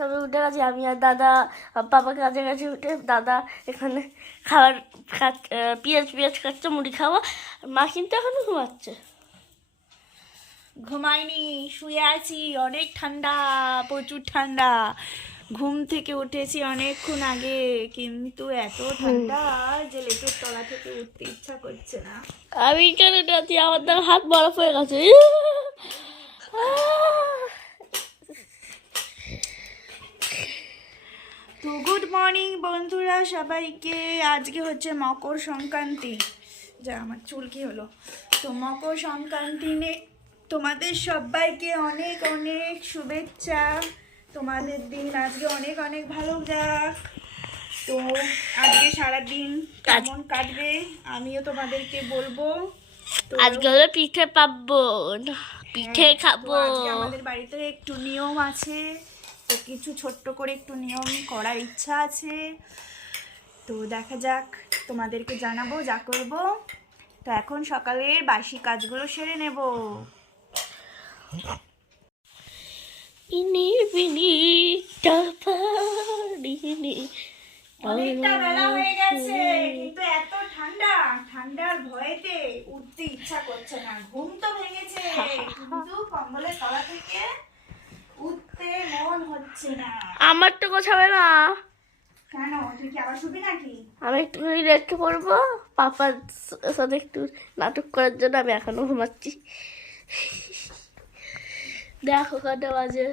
সবে উঠে গেছি। আমি আর দাদা বাবা কাজে গেছে উঠে। দাদা এখানে খাবার পেঁয়াজ পেঁয়াজ খাচ্ছে মুড়ি খাওয়া মা কিন্তু এখনও ঘুমাচ্ছে। ঘুমাইনি শুয়ে আছি। অনেক ঠান্ডা প্রচুর ঠান্ডা। ঘুম থেকে উঠেছি অনেকক্ষণ আগে। কিন্তু এত ঠান্ডা যে লেপের তলা থেকে উঠতে ইচ্ছা করছে না। আমি কেন আছি আমার হাত বরফ হয়ে গেছে। তো গুড মর্নিং বন্ধুরা সবাইকে। আজকে হচ্ছে মকর সংক্রান্তি। যা আমার চুল কি হলো? তো মকর সংক্রান্তি তোমাদের সবাইকে অনেক অনেক শুভেচ্ছা। তোমাদের দিন আজকে অনেক অনেক ভালো যাক। তো আজকে সারাদিন কেমন কাটবে আমিও তোমাদেরকে বলব। আজকে হলো পিঠে পাবো পিঠে হ্যাঁ, তো খাব। আমাদের বাড়িতে একটু নিয়ম আছে। তো কিছু ছোট্ট করে একটু নিয়ম করার ইচ্ছা আছে। তো দেখা যাক তোমাদেরকে জানাব যা করব। তো এখন সকালের বাসি কাজগুলো সেরে নেব। ইনি বিনি টাপারিনি অনেকটা বেলা হয়ে গেছে কিন্তু এত ঠান্ডা ঠান্ডার ভয়েতে উঠতে ইচ্ছা করছে না ঘুম তো ভেঙেছে। কিন্তু কম্বলের তলা থেকে উঠতে মন হচ্ছে না। আমার তো গোছাবে না। কেন? তুই কি আবার শুবি নাকি? আমি একটু রেখে পড়ব পাপার সাথে একটু নাটক করার জন্য আমি এখনও ঘুমাচ্ছি। দেখো কটা বাজে।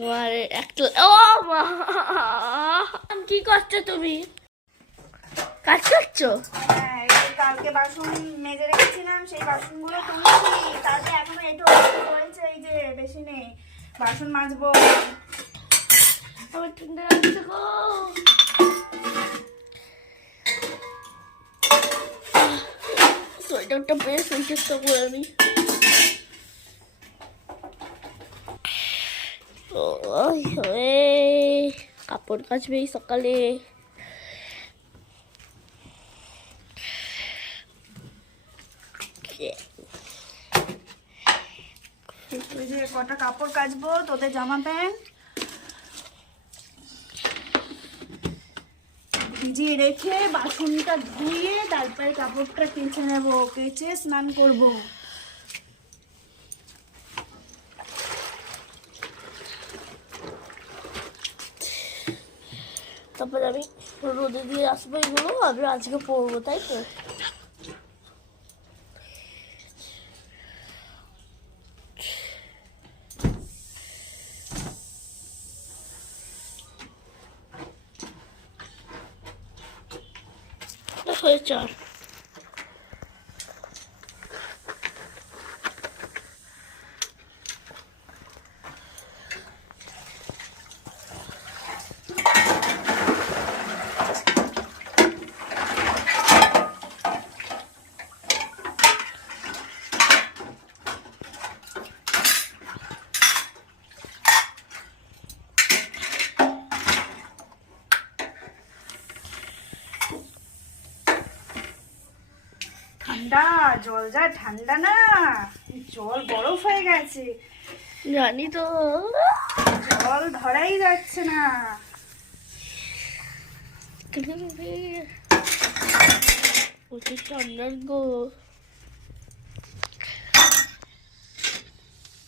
আমার একটা ও মা! কি করছ তুমি? কাজ করছ? হ্যাঁ কালকে বাসন মেজে রেখেছিলাম, সেই বাসনগুলো তুলছি। তারপরে এখনও একটু রয়েছে এই যে বেশি নেই বাসন মাজবো। সোয়েটারটা করে আমি। কাপড় কাচবে সকালে ওই যে কটা কাপড় কাচবো তোদের জামা প্যান্ট। ভিজিয়ে রেখে বাসনটা ধুয়ে তারপরে কাপড়টা কেচে নেব, কেচে স্নান করব। তারপরে আমি রোদে দিয়ে আসব এগুলো আমি আজকে পরবো, তাই তো? হয়েছে আর ঠান্ডা জল যা ঠান্ডা না। জল বরফ হয়ে গেছে। জানি তো। জল ধরাই যাচ্ছে না। প্রচুর ঠান্ডার গো?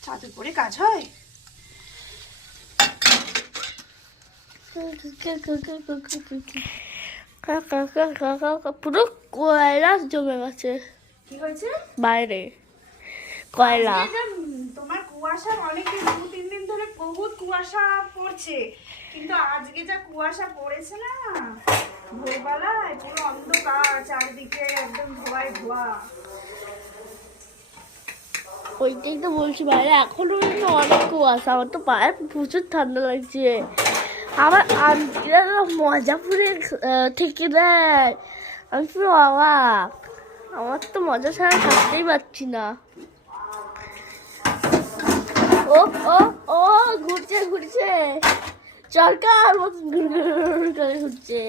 ছাদে করে কাজ হয়? পুরো কয়লা জমে গেছে। কি হয়েছে? বাইরে। কয়লা। তোমার কুয়াশা অনেক দু তিন দিন ধরে বহুত কুয়াশা পড়ছে। কিন্তু আজকে যা কুয়াশা পড়েছে না ভোরবেলায় পুরো অন্ধকার চারদিকে একদম ধোয়ায় ধোয়া। ওইটাই তো বলছি বাইরে এখনও কিন্তু অনেক কুয়াশা। আমার তো পায়ে প্রচুর ঠান্ডা লাগছে। আমার আন্টিরা মজা পুরে থেকে দেয়। আমি পুরো অবাক। আমার তো মজা ছাড়া থাকতেই পারছি না। ও ও ও, ঘুরছে ঘুরছে। চরকার মতন ঘুর করে ঘুরছে।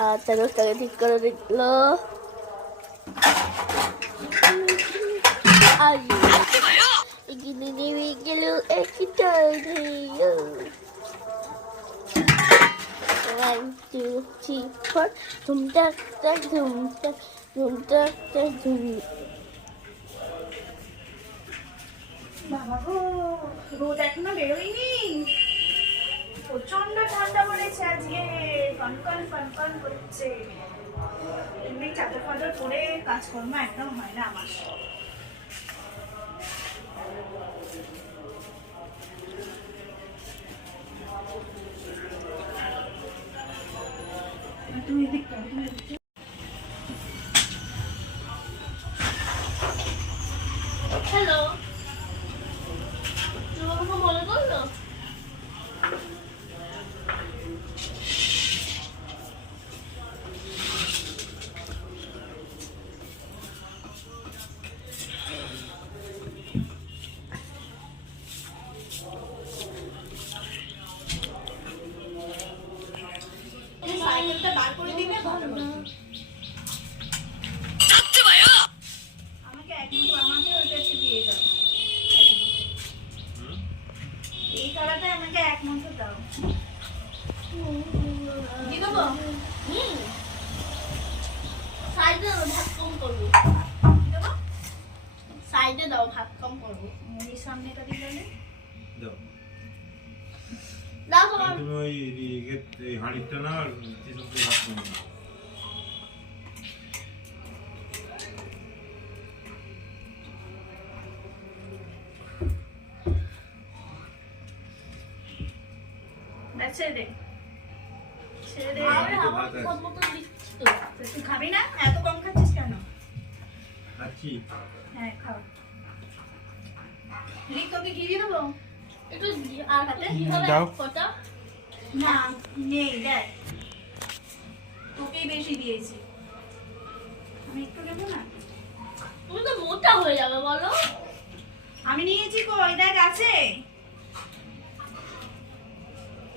আর তার ওটাকে ঠিক করে দেখল। এখানে নেমে গেল ঢেউ One, two, three, four. Dum da da dum da dum da da dum. বাবা গো রোদ এখনও বেরোয়নি প্রচণ্ড ঠান্ডা পড়েছে আজকে কনকন কনকন করছে এমনি চাদর ফাদর পরে কাজকর্ম একদম হয় না আমার তুমি এদিকটা তুমি এদিকটা ছেড়ে দে। ছেড়ে তুই খাবি না? এত কম খাচ্ছিস কেন? খাচ্ছি। হ্যাঁ খাও। রিক তোকে ঘি দিয়ে দেবো? একটু আর হাতে। দাও। না নেই দেখ। বেশি দিয়েছি। আমি একটু নেব না? তুমি তো মোটা হয়ে যাবে বলো। আমি নিয়েছি কই? দেখ আছে।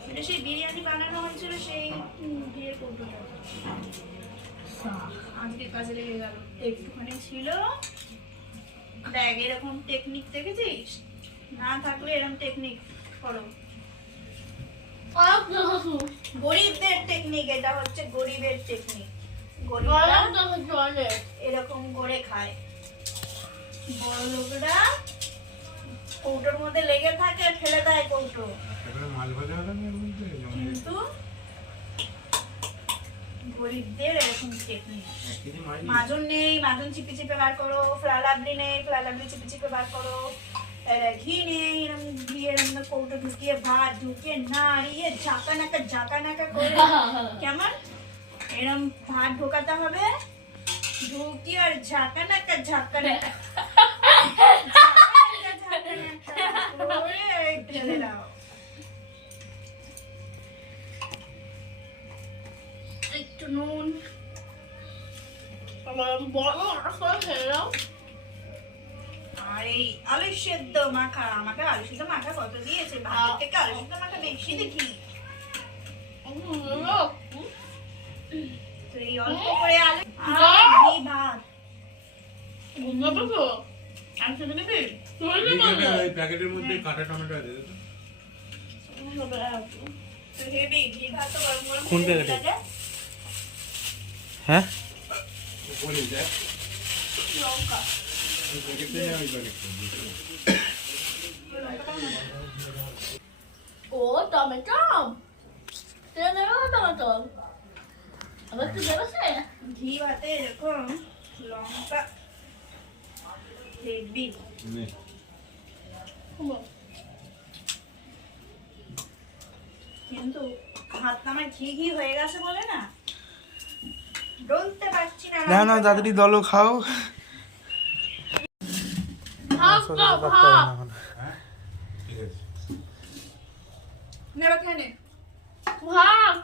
এটা সেই বিরিয়ানি বানানো হয়েছিল সেই বিয়ের কৌটোটা। আজকে কাজে লেগে গেল। একটুখানি ছিল। দেখ এরকম টেকনিক দেখেছিস? না থাকলে এরকম টেকনিক করো। গরিবদের টেকনিক এটা হচ্ছে গরিবের টেকনিক এরকম করে খায়। বড় লোকরা কৌটোর মধ্যে লেগে থাকে ফেলে দেয় কৌটো। এখানে মাছ ভাজা হলো না এর মধ্যে? জমে গেছে। কিন্তু গরিবদের এরকম টেকনিক মাজন নেই মাজন চিপে চিপে বার করো ফ্লালাবলি নেই ফ্লালাবলি চিপে চিপে বার করো। এর ঘি নেই এরকম ঘি এরকম কৌটো ঢুকিয়ে ভাত ঢুকিয়ে নাড়িয়ে ঝাঁকা নাকা ঝাঁকা নাকা করে কেমন এরম ভাত ঢোকাতে হবে ঢুকিয়ে আর ঝাঁকা নাকা ঝাঁকা নাকা ঢেলে একটু নুন। আমার বড় আসলে আর এই আলু সেদ্ধ মাখা আমাকে আলু সেদ্ধ মাখা কত দিয়েছে? ভাতের থেকে আলু সেদ্ধ মাখা বেশি দেখি। তো এই অল্প করে আলু ঘি ভাত। প্যাকেটের মধ্যে কাটা টমেটো আছে কোন প্যাকেটে? হ্যাঁ? লঙ্কা। ও টমেটো? তেল দেবে না টমেটো? আবার একটু ঘি ভাতে এরকম লঙ্কা কিন্তু হাতটা আমার ঘি ঘি হয়ে গেছে বলে না? ডলতে পারছি না না দলো খাও। হবে না এখন। হ্যাঁ? ঠিক আছে। নেবা খেয়ে নে।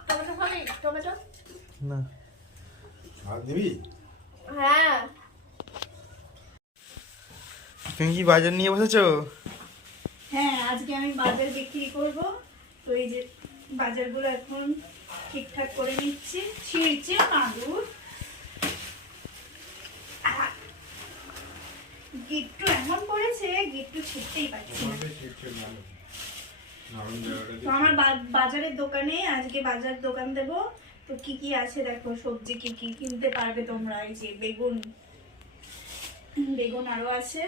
টমেটো খাবি? টমেটো? না। ভাত দিবি? হ্যাঁ। তুমি কি বাজার নিয়ে বসেছো? হ্যাঁ আজকে আমি বাজার বিক্রি করব। তো এই যে বাজারগুলো এখন ঠিকঠাক করে নিচ্ছি। ছিঁড়ছে মাদুর গিট্টু এমন পড়েছে গিট্টু ছিটতেই পারছি তো আমার বাজারের দোকানে আজকে বাজার দোকান দেব। তো কি কি আছে দেখো সবজি কি কি কিনতে পারবে তোমরা? এই যে বেগুন বেগুন আরও আছে।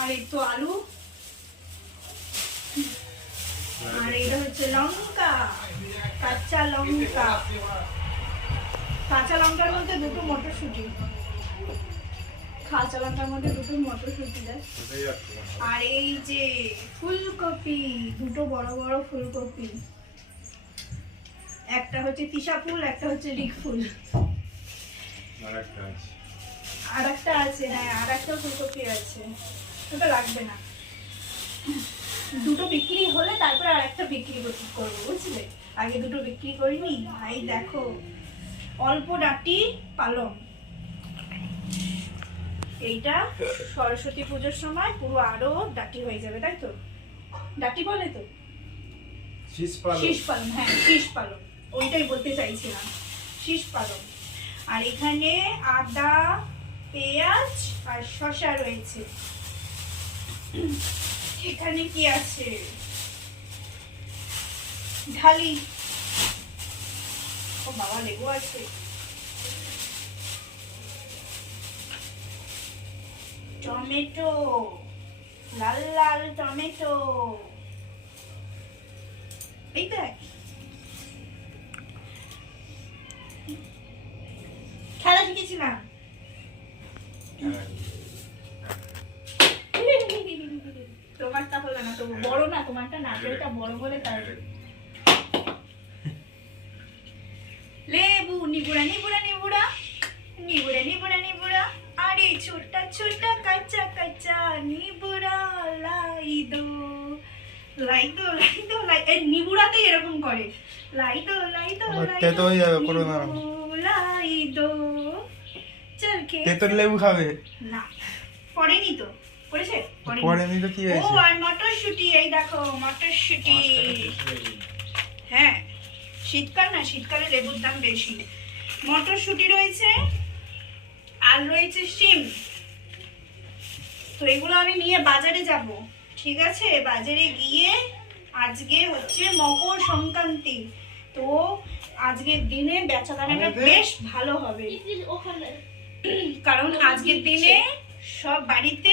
আর এই তো আলু। আর এটা হচ্ছে লঙ্কা কাঁচা লঙ্কা। কাঁচা লঙ্কার মধ্যে দুটো মটরশুঁটি। কাঁচা লঙ্কার মধ্যে দুটো মটরশুঁটি দেয় আর এই যে ফুলকপি, দুটো বড় বড় ফুলকপি। একটা হচ্ছে তিসা ফুল, একটা হচ্ছে রিক ফুল। আর একটা আছে হ্যাঁ আর একটা ফুলকপি আছে। ওটা লাগবে না। দুটো বিক্রি হলে তারপরে আর একটা বিক্রি করব, বুঝলে? আগে দুটো বিক্রি করিনি, ভাই, দেখো। অল্প ডাটি পালং। এইটা সরস্বতী পুজোর সময় পুরো আরও ডাটি হয়ে যাবে তাই তো? ডাটি বলে তো? শীষ পালং। হ্যাঁ শীষ পালং। ওইটাই বলতে চাইছিলাম শীষ পালং। আর এখানে আদা পেঁয়াজ আর শসা রয়েছে। এখানে কি আছে? ঢালি। ও বাবা লেবু আছে টমেটো লাল লাল টমেটো। এই দেখ। খেলা শিখেছিলাম। করে লাই দো লাই দো আবার লাই তেতো হয়ে যাবে, করো না। চল কে তেতর লেবু খাবে না পড়েনি তো পড়েছে পড়েনি। নি তো কি ও হয়েছে আর মটরশুটি এই দেখো মটরশুটি হ্যাঁ শীতকাল না শীতকালে লেবুর দাম বেশি মটরশুটি রয়েছে আর রয়েছে শিম তো এগুলো আমি নিয়ে বাজারে যাব। ঠিক আছে? বাজারে গিয়ে আজকে হচ্ছে মকর সংক্রান্তি। তো আজকের দিনে বেচা কেনাটা বেশ ভালো হবে। কারণ আজকের দিনে সব বাড়িতে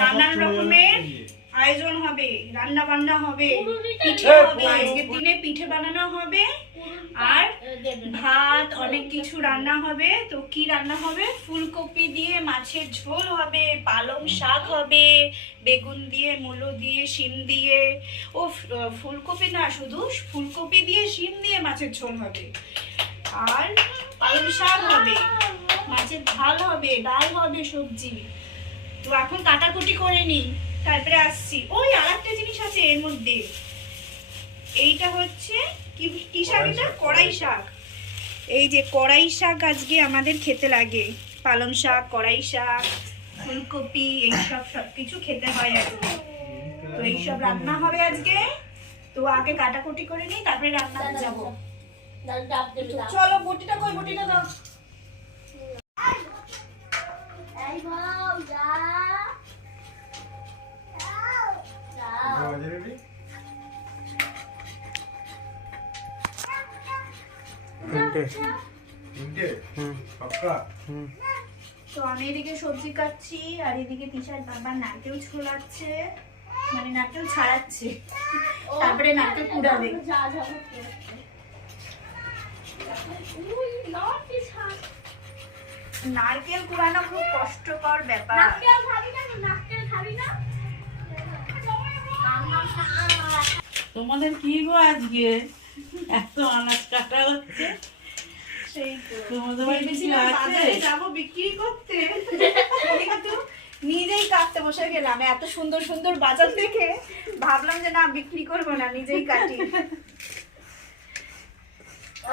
নানান রকমের আয়োজন হবে রান্না বান্না হবে পিঠে হবে আজকের দিনে পিঠে বানানো হবে। আর ভাত অনেক কিছু রান্না হবে। তো কি রান্না হবে? ফুলকপি দিয়ে মাছের ঝোল হবে পালং শাক হবে বেগুন দিয়ে মূলো দিয়ে শিম দিয়ে। ও ফুলকপি না শুধু ফুলকপি দিয়ে শিম দিয়ে মাছের ঝোল হবে। আর পালং শাক হবে মাছের ঝাল হবে ডাল হবে সবজি। তো এখন কাটাকুটি করে নি তারপরে আসছি। ওই আর একটা জিনিস আছে এর মধ্যে। এইটা হচ্ছে কি কি শাক এটা? কড়াই শাক। এই যে কড়াই শাক আজকে আমাদের খেতে লাগে। পালং শাক কড়াই শাক ফুলকপি এইসব সব কিছু খেতে হয় আজকে তো এইসব রান্না হবে আজকে। তো আগে কাটাকুটি করে নিই তারপরে রান্না যাব। চলো বটিটা কই বটিটা দাও। বাজারে তিনটে তিনটে হুম। পাক্কা? হুম। তো আমি এদিকে সবজি কাটছি আর এদিকে তিশার বাবা নারকেল ছোলাচ্ছে মানে নারকেল ছাড়াচ্ছে। তারপরে নারকেল কুড়াবে। নারকেল কুড়ানো খুব কষ্টকর ব্যাপার। নারকেল খাবি না নারকেল খাবি না। তোমাদের কি গো আজকে? এত আনাজ কাটা হচ্ছে। নিজেই কাটতে বসে গেলাম। এত সুন্দর সুন্দর বাজার দেখে ভাবলাম যে না বিক্রি করব না নিজেই কাটি।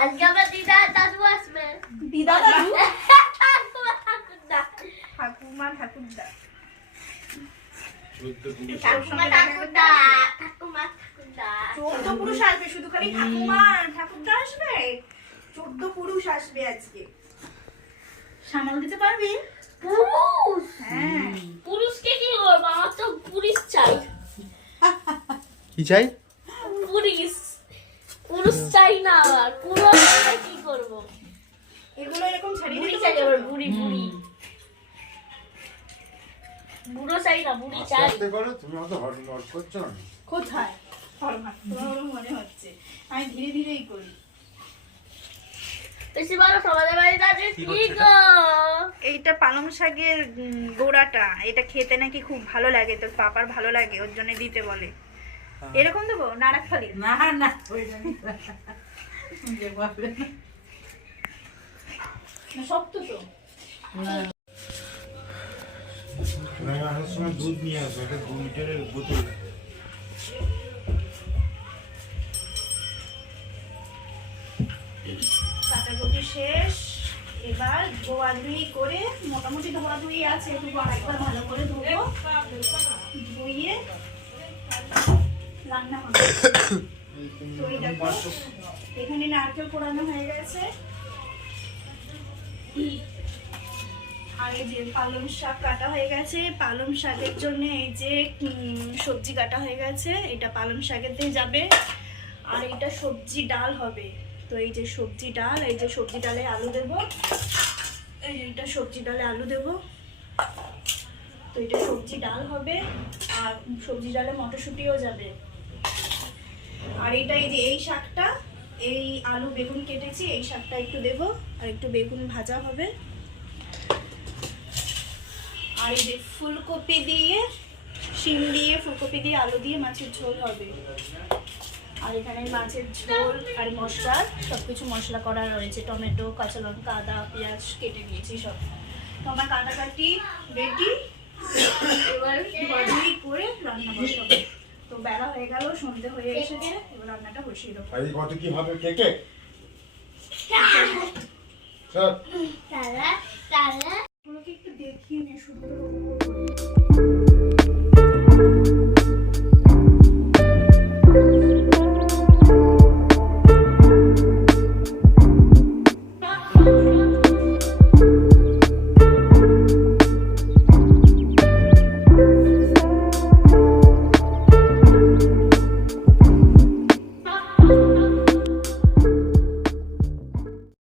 আজকে আমার দিদা আর দাদু আসবে। দিদা দাদু? ঠাকুমা ঠাকুরদা। ঠাকুমা ঠাকুরদা। শুধু খালি ঠাকুমা ঠাকুরদা আসবে? চোদ্দ পুরুষ আসবে আজকে। সামাল দিতে পারবি? পুরুষ? হ্যাঁ। পুরুষকে কি করব? আমার তো পুলিশ চাই। কি চাই? পুলিশ পুরুষ চাই না আমার পুরুষ কি করব? এগুলো এরকম ছাড়িয়ে দিতে চাই? আবার বুড়ি বুড়ি। বুড়ো চাই না বুড়ি চাই। আস্তে করো তুমি অত হটমট করছ না। কোথায়? হরমাত তোমারও মনে হচ্ছে। আমি ধীরে ধীরেই করি। বেশি বলো তোমাদের বাড়িতে আছে কি গো? এইটা পালং শাকের গোড়াটা এটা খেতে নাকি খুব ভালো লাগে তোর পাপার ভালো লাগে ওর জন্য দিতে বলে। এরকম দেবো? না বলবে না। শক্ত তো। না। সময় দুধ নিয়ে আসব একটা দু লিটারের বোতল। শেষ। এবার ধোয়া ধুই করে মোটামুটি ধোয়া ধুই আছে একটু আরেকবার ভালো করে ধোবো। ধুইয়ে রান্না হবে। এখানে নারকেল পোড়ানো হয়ে গেছে। আর এই যে পালং শাক কাটা হয়ে গেছে। পালং শাকের জন্য এই যে সবজি কাটা হয়ে গেছে। এটা পালং শাকেতে যাবে। আর এটা সবজি ডাল হবে। তো এই যে সবজি ডাল, এই যে সবজি ডালে আলু দেবো। এই এটা সবজি ডালে আলু দেবো। তো এটা সবজি ডাল হবে, আর সবজি ডালে মটরশুঁটিও যাবে। আর এটা এই যে এই শাকটা, এই আলু বেগুন কেটেছি, এই শাকটা একটু দেবো, আর একটু বেগুন ভাজা হবে। আর এই যে ফুলকপি দিয়ে, শিম দিয়ে, ফুলকপি দিয়ে আলু দিয়ে মাছের ঝোল হবে। আর এখানে মাছের ঝোল আর মশলা সব কিছু মশলা করা রয়েছে। টমেটো কাঁচা লঙ্কা আদা পেঁয়াজ কেটে নিয়েছি সব। তো আমার কাটাকাটি রেডি এবার ধোয়াধুয়ি করে রান্না বসাবো। তো বেলা হয়ে গেল সন্ধে হয়ে এসেছে এবার রান্নাটা বসিয়ে দেবো। আজ কত কি হবে কেকে তারা তারা ওগুলোকে একটু দেখিয়ে নে সুন্দর করে